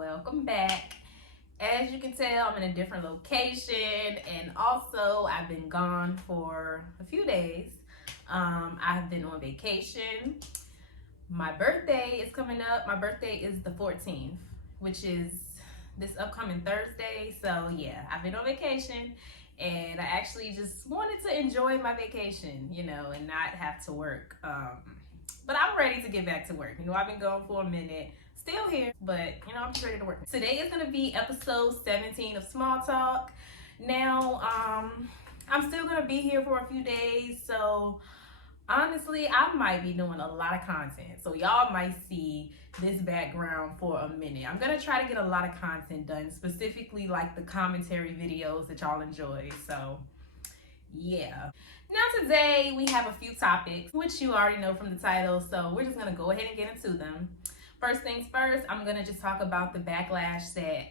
welcome back. As you can tell, I'm in a different location, and also I've been gone for a few days. I've been on vacation. My birthday is coming up. My birthday is the 14th, which is this upcoming Thursday. So yeah, I've been on vacation, and I actually just wanted to enjoy my vacation, and not have to work. But I'm ready to get back to work. I've been gone for a minute. Still here, but I'm just ready to work. Today is gonna be episode 17 of Small Talk. Now, I'm still gonna be here for a few days, so honestly, I might be doing a lot of content. So y'all might see this background for a minute. I'm gonna try to get a lot of content done, specifically like the commentary videos that y'all enjoy. So yeah. Now today we have a few topics, which you already know from the title, so we're just gonna go ahead and get into them. First things first, I'm gonna just talk about the backlash that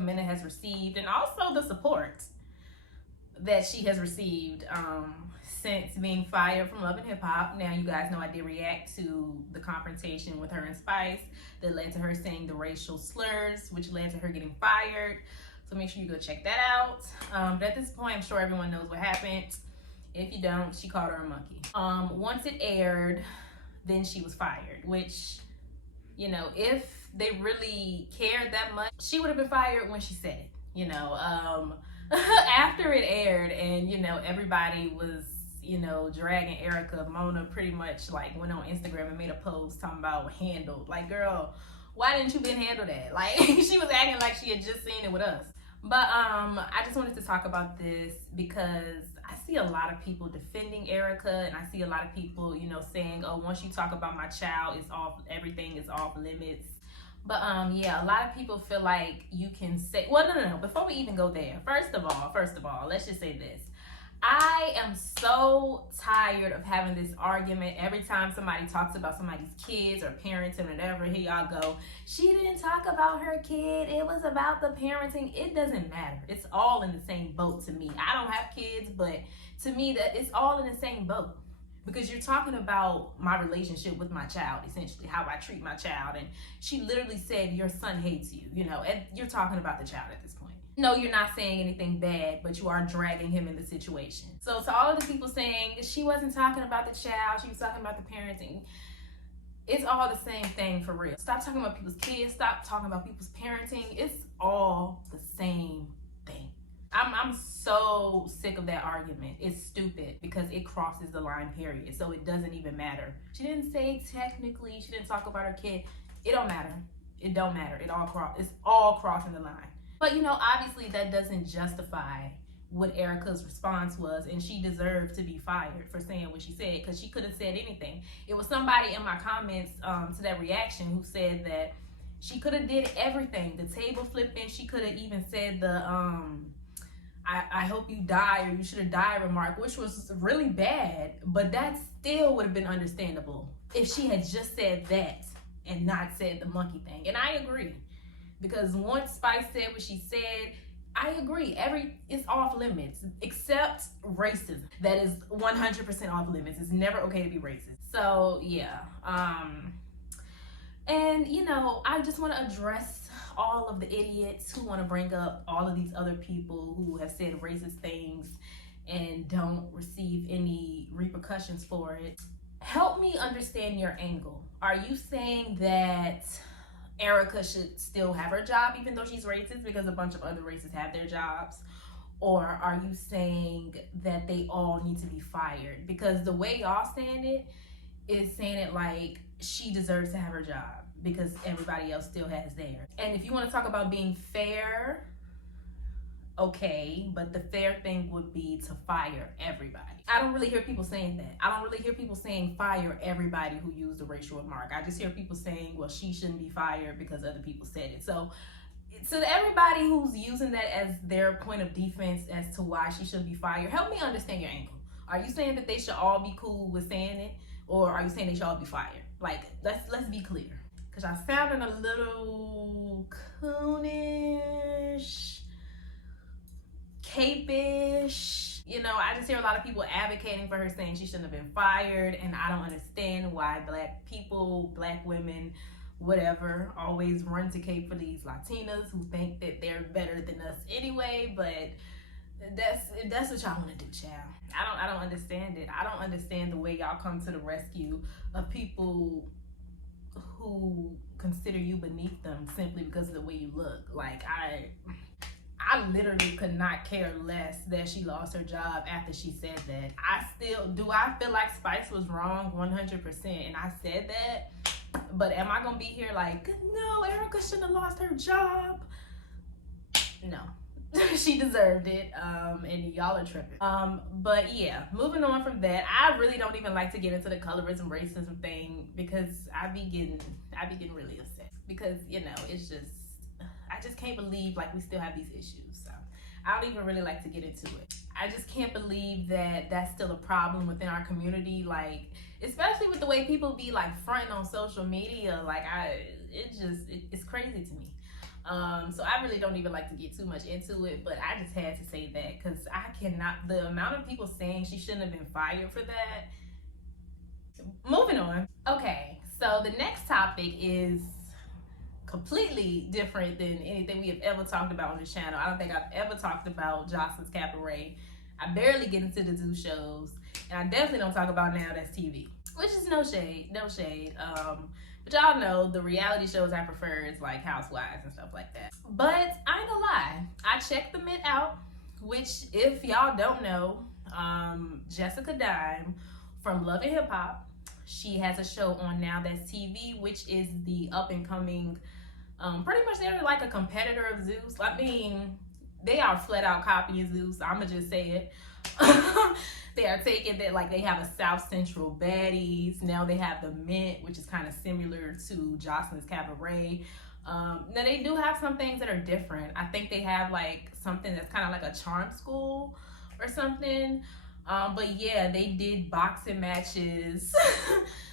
Mena has received, and also the support that she has received since being fired from Love and Hip Hop. Now, you guys know I did react to the confrontation with her and Spice that led to her saying the racial slurs, which led to her getting fired. So make sure you go check that out. But at this point, I'm sure everyone knows what happened. If you don't, she called her a monkey. Once it aired, then she was fired, which, if they really cared that much, she would have been fired when she said it, after it aired and, everybody was, dragging Erica. Mona pretty much went on Instagram and made a post talking about handled. Like, girl, why didn't you been handled that? Like, she was acting like she had just seen it with us. But I just wanted to talk about this because I see a lot of people defending Erica, and I see a lot of people, saying, oh, once you talk about my child, it's off, everything is off limits. But yeah, a lot of people feel like you can say, well, no. Before we even go there, first of all, let's just say this. I am so tired of having this argument every time somebody talks about somebody's kids or parenting or whatever. Here y'all go. She didn't talk about her kid. It was about the parenting. It doesn't matter. It's all in the same boat to me. I don't have kids, but to me, that it's all in the same boat. Because you're talking about my relationship with my child, essentially, how I treat my child. And she literally said, your son hates you, and you're talking about the child at this point. No, you're not saying anything bad, but you are dragging him in the situation. So to all of the people saying she wasn't talking about the child, she was talking about the parenting, it's all the same thing for real. Stop talking about people's kids, stop talking about people's parenting. It's all the same thing. I'm so sick of that argument. It's stupid because it crosses the line, period. So it doesn't even matter. She didn't say technically, she didn't talk about her kid. It don't matter. It don't matter. It's all crossing the line. But obviously that doesn't justify what Erica's response was, and she deserved to be fired for saying what she said, because she could have said anything. It was somebody in my comments to that reaction who said that she could have did everything. The table flipping, she could have even said the I hope you die, or you should have died remark, which was really bad, but that still would have been understandable if she had just said that and not said the monkey thing. And I agree. Because once Spice said what she said, I agree. It's off limits, except racism. That is 100% off limits. It's never okay to be racist. So yeah. And I just want to address all of the idiots who want to bring up all of these other people who have said racist things and don't receive any repercussions for it. Help me understand your angle. Are you saying that Erica should still have her job even though she's racist because a bunch of other racists have their jobs? Or are you saying that they all need to be fired? Because the way y'all saying it is saying it like she deserves to have her job because everybody else still has theirs. And if you want to talk about being fair, okay, but the fair thing would be to fire everybody. I don't really hear people saying that. I don't really hear people saying fire everybody who used the racial remark. I just hear people saying, well, she shouldn't be fired because other people said it. So to everybody who's using that as their point of defense as to why she should be fired, help me understand your angle. Are you saying that they should all be cool with saying it? Or are you saying they should all be fired? Like, let's be clear. Because y'all sounding a little coonish, cape-ish. I just hear a lot of people advocating for her, saying she shouldn't have been fired, and I don't understand why black people, black women, whatever, always run to cape for these Latinas who think that they're better than us anyway. But that's what y'all want to do, child. I don't understand it. I don't understand the way y'all come to the rescue of people who consider you beneath them simply because of the way you look. Like, I literally could not care less that she lost her job after she said that. I feel like Spice was wrong 100%, and I said that. But am I gonna be here like, no, Erica shouldn't have lost her job? No. She deserved it, and y'all are tripping. But yeah, moving on from that, I really don't even like to get into the colorism, racism thing, because I be getting really upset, because, you know, it's just, I just can't believe like we still have these issues. So I don't even really like to get into it. I just can't believe that that's still a problem within our community, like, especially with the way people be like fronting on social media. Like, it's crazy to me. So I really don't even like to get too much into it, but I just had to say that because I cannot, the amount of people saying she shouldn't have been fired for that. Moving on. Okay, so the next topic is completely different than anything we have ever talked about on this channel. I don't think I've ever talked about Joseline's Cabaret. I barely get into the zoo shows, and I definitely don't talk about Now That's TV, which is no shade. But y'all know the reality shows I prefer is like Housewives and stuff like that. But I ain't gonna lie, I checked the Met out, which, if y'all don't know, Jessica Dime from Love and Hip Hop, she has a show on Now That's TV, which is the up and coming, pretty much they're like a competitor of Zeus. I mean, they are flat out copying Zeus. I'ma just say it. They are taking that, like, they have a South Central Baddies. Now they have the Mint, which is kind of similar to Joseline's Cabaret. Now they do have some things that are different. I think they have like something that's kind of like a charm school or something. But yeah, they did boxing matches.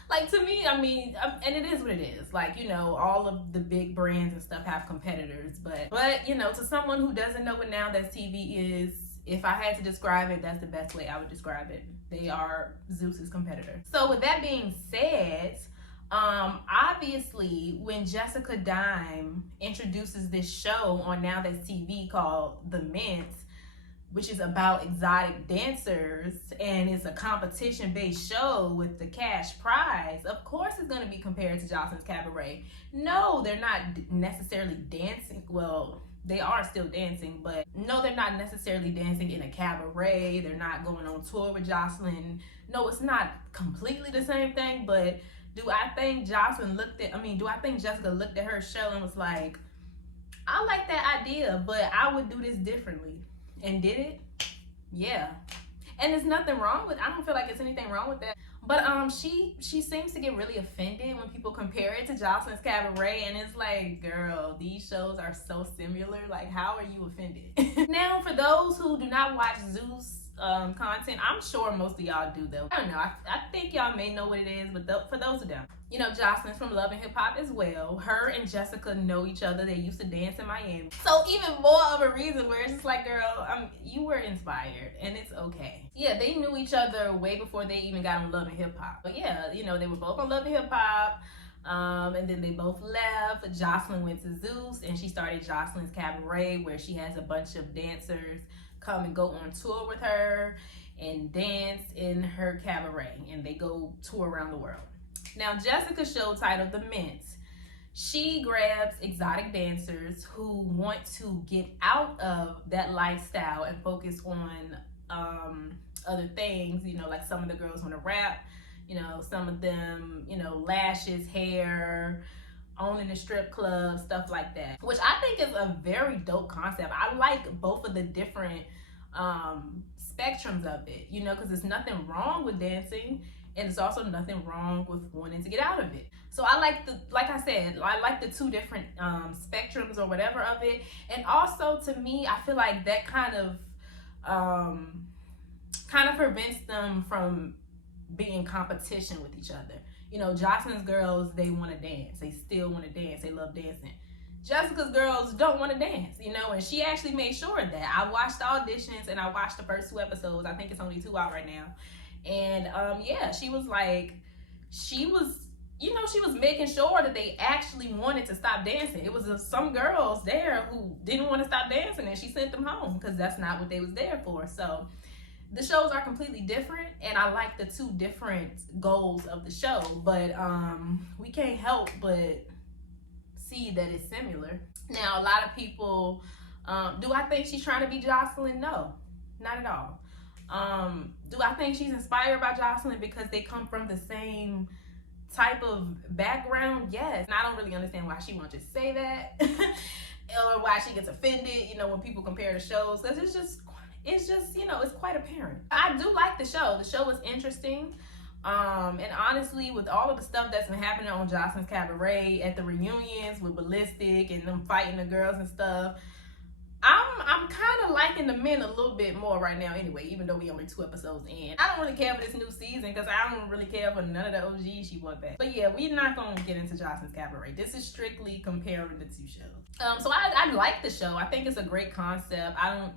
Like, to me, I mean, and it is what it is. Like, you know, all of the big brands and stuff have competitors. But you know, to someone who doesn't know what Now That's TV is, if I had to describe it, that's the best way I would describe it. They are Zeus's competitor. So with that being said, obviously when Jessica Dime introduces this show on Now That's TV called The Mint, which is about exotic dancers, and it's a competition-based show with the cash prize, of course it's going to be compared to Joseline's Cabaret. No, they're not necessarily dancing. Well, they are still dancing, but no, they're not necessarily dancing in a cabaret. They're not going on tour with Joseline. No, it's not completely the same thing, but do I think Jessica looked at her show and was like, I like that idea, but I would do this differently, and did it? Yeah. And there's nothing wrong with, I don't feel like there's anything wrong with that. But she seems to get really offended when people compare it to Joseline's Cabaret, and it's like, girl, these shows are so similar. Like, how are you offended? Now, for those who do not watch Zeus content, I'm sure most of y'all do though. I don't know. I think y'all may know what it is, but for those who don't, you know, Joseline's from Love and Hip Hop as well. Her and Jessica know each other. They used to dance in Miami. So even more of a reason where it's just like, girl, you were inspired, and it's okay. Yeah, they knew each other way before they even got on Love and Hip Hop. But yeah, you know, they were both on Love and Hip Hop. And then they both left. Joseline went to Zeus, and she started Joseline's Cabaret, where she has a bunch of dancers come and go on tour with her and dance in her cabaret, and they go tour around the world. Now, Jessica's show, titled The Mint, she grabs exotic dancers who want to get out of that lifestyle and focus on other things. You know, like some of the girls want to rap, you know, some of them, you know, lashes, hair, owning a strip club, stuff like that, which I think is a very dope concept. I like both of the different spectrums of it, you know, because there's nothing wrong with dancing, and it's also nothing wrong with wanting to get out of it. So I like I like the two different spectrums or whatever of it. And also, to me, I feel like that kind of prevents them from being in competition with each other. You know, Joseline's girls, they want to dance. They still want to dance. They love dancing. Jessica's girls don't want to dance, you know, and she actually made sure of that. I watched the auditions, and I watched the first 2 episodes. I think it's only 2 out right now. And yeah, she was she was making sure that they actually wanted to stop dancing. It was some girls there who didn't want to stop dancing, and she sent them home because that's not what they was there for. So the shows are completely different, and I like the two different goals of the show, but we can't help but see that it's similar. Now, a lot of people, do I think she's trying to be Joseline? No, not at all. Do I think she's inspired by Joseline because they come from the same type of background? Yes. And I don't really understand why she won't just say that or why she gets offended, when people compare the shows, because it's just it's quite apparent. I do like the show. The show is interesting. And honestly, with all of the stuff that's been happening on Joseline's Cabaret at the reunions with Ballistic and them fighting the girls and stuff, I'm kind of liking the men a little bit more right now anyway, even though we only 2 episodes in. I don't really care for this new season because I don't really care for none of the OGs she brought back. But yeah, we're not going to get into Joseline's Cabaret. This is strictly comparing the 2 shows. So I like the show. I think it's a great concept. I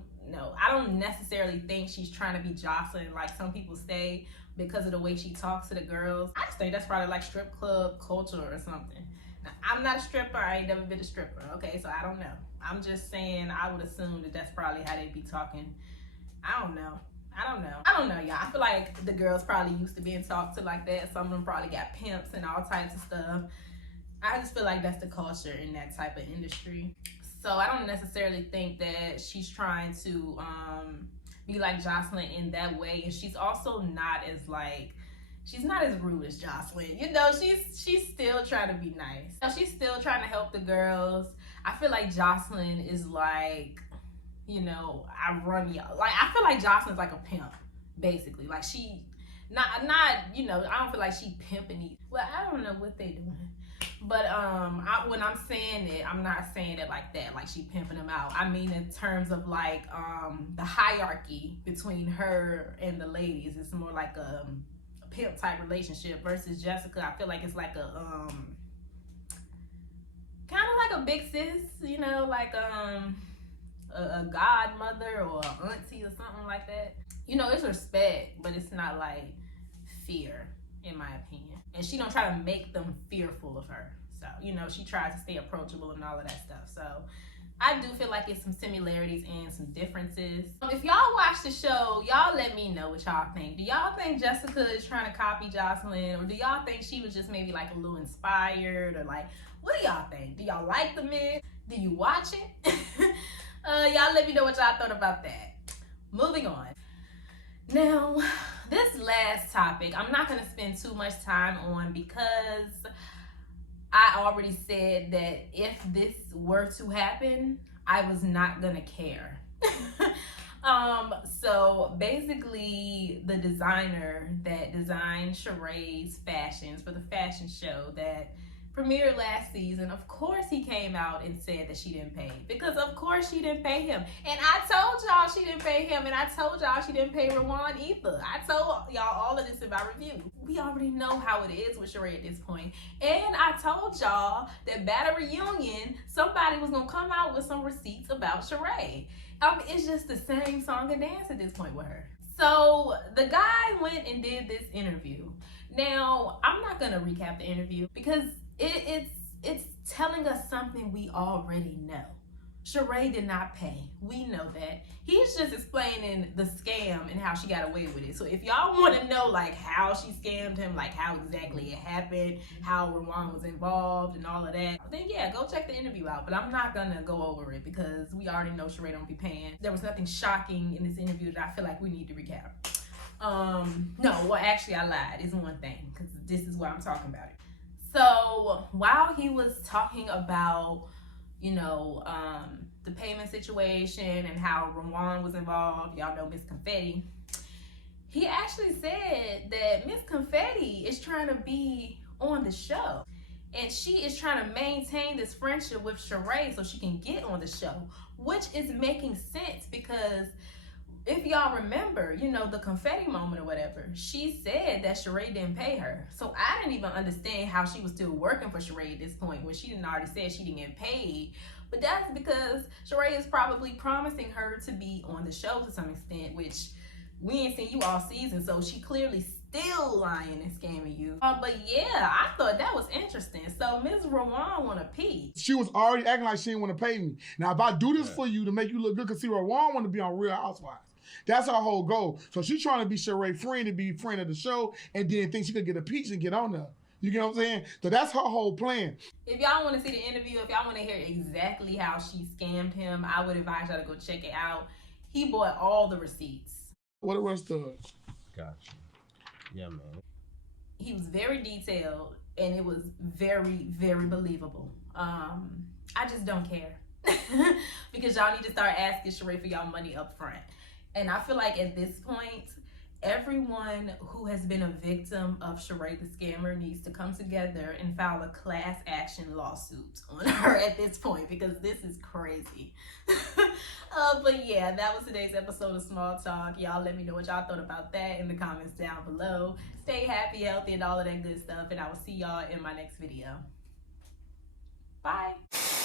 don't necessarily think she's trying to be Joseline like some people say because of the way she talks to the girls. I just think that's probably like strip club culture or something. Now, I'm not a stripper. I ain't never been a stripper, okay? So I don't know. I'm just saying I would assume that that's probably how they'd be talking. I don't know, y'all. I feel like the girls probably used to being talked to like that. Some of them probably got pimps and all types of stuff. I just feel like that's the culture in that type of industry. So I don't necessarily think that she's trying to be like Joseline in that way. And she's also not as she's not as rude as Joseline. She's still trying to be nice. She's still trying to help the girls. I feel like Joseline is like, I run y'all. Like, I feel like Joseline's like a pimp, basically. Like, she, not, I don't feel like she pimping. Well, I don't know what they doing. But when I'm saying it, I'm not saying it like that, like she pimping them out. I mean in terms of like the hierarchy between her and the ladies. It's more like a pimp type relationship versus Jessica. I feel like it's like a kind of like a big sis, like a godmother or an auntie or something like that. It's respect, but it's not like fear, in my opinion. And she don't try to make them fearful of her. So, she tries to stay approachable and all of that stuff. So, I do feel like it's some similarities and some differences. If y'all watch the show, y'all let me know what y'all think. Do y'all think Jessica is trying to copy Joseline? Or do y'all think she was just maybe like a little inspired? Or like, what do y'all think? Do y'all like the men? Do you watch it? Y'all let me know what y'all thought about that. Moving on. Now, this last topic, I'm not going to spend too much time on because I already said that if this were to happen, I was not going to care. So basically, the designer that designed Sheree's fashions for the fashion show that premiered last season, of course he came out and said that she didn't pay, because of course she didn't pay him. And I told y'all she didn't pay him, and I told y'all she didn't pay Rowan either. I told y'all all of this in my review. We already know how it is with Sheree at this point. And I told y'all that at a reunion, somebody was gonna come out with some receipts about Sheree. It's just the same song and dance at this point with her. So the guy went and did this interview. Now, I'm not gonna recap the interview because it's telling us something we already know. Sheree did not pay. We know that. He's just explaining the scam and how she got away with it. So if y'all want to know like how she scammed him, like how exactly it happened, how Rowan was involved and all of that, then yeah, go check the interview out. But I'm not gonna go over it because we already know Sheree don't be paying. There was nothing shocking in this interview that I feel like we need to recap. No, well actually I lied. It's one thing because this is why I'm talking about it. So while he was talking about, the payment situation and how Rowan was involved, y'all know Miss Confetti, he actually said that Miss Confetti is trying to be on the show. And she is trying to maintain this friendship with Sheree so she can get on the show, which is making sense because if y'all remember, the confetti moment or whatever, she said that Sheree didn't pay her. So I didn't even understand how she was still working for Sheree at this point when she didn't already said she didn't get paid. But that's because Sheree is probably promising her to be on the show to some extent, which we ain't seen you all season. So she clearly still lying and scamming you. But yeah, I thought that was interesting. So Ms. Rawan want to pee. She was already acting like she didn't want to pay me. Now, if I do this for you to make you look good, because see, Rawan want to be on Real Housewives. That's her whole goal. So she's trying to be Sheree friend, to be friend of the show, and then think she could get a piece and get on there. You get what I'm saying? So that's her whole plan. If y'all want to see the interview, if y'all want to hear exactly how she scammed him, I would advise y'all to go check it out. He bought all the receipts. What the rest of it? Gotcha. Yeah, man. He was very detailed, and it was very, very believable. I just don't care. Because y'all need to start asking Sheree for y'all money up front. And I feel like at this point, everyone who has been a victim of Sheree the Scammer needs to come together and file a class action lawsuit on her at this point, because this is crazy. But yeah, that was today's episode of Small Talk. Y'all let me know what y'all thought about that in the comments down below. Stay happy, healthy, and all of that good stuff, and I will see y'all in my next video. Bye.